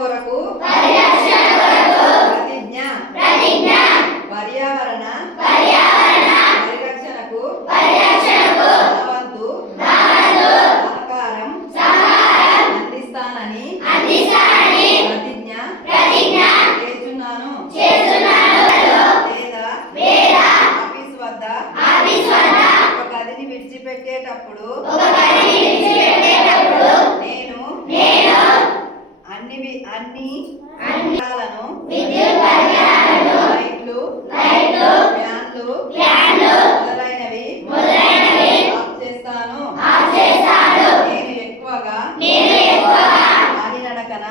కొరకు ప్రతిజ్ఞ పర్యావరణ పరిరక్షణకు నా వంతు సహకారం అందిస్తానని ప్రతిజ్ఞ చేస్తున్నాను. లేదా ఆఫీస్ వద్ద ఒక గదిని విడిచిపెట్టేటప్పుడు నేను అన్ని విద్యుత్ పరికరాలను లైట్లు ఫ్యాన్లు మొదలైనవి ఆఫ్ చేస్తాను. నేను ఎక్కువగా కాలినడకన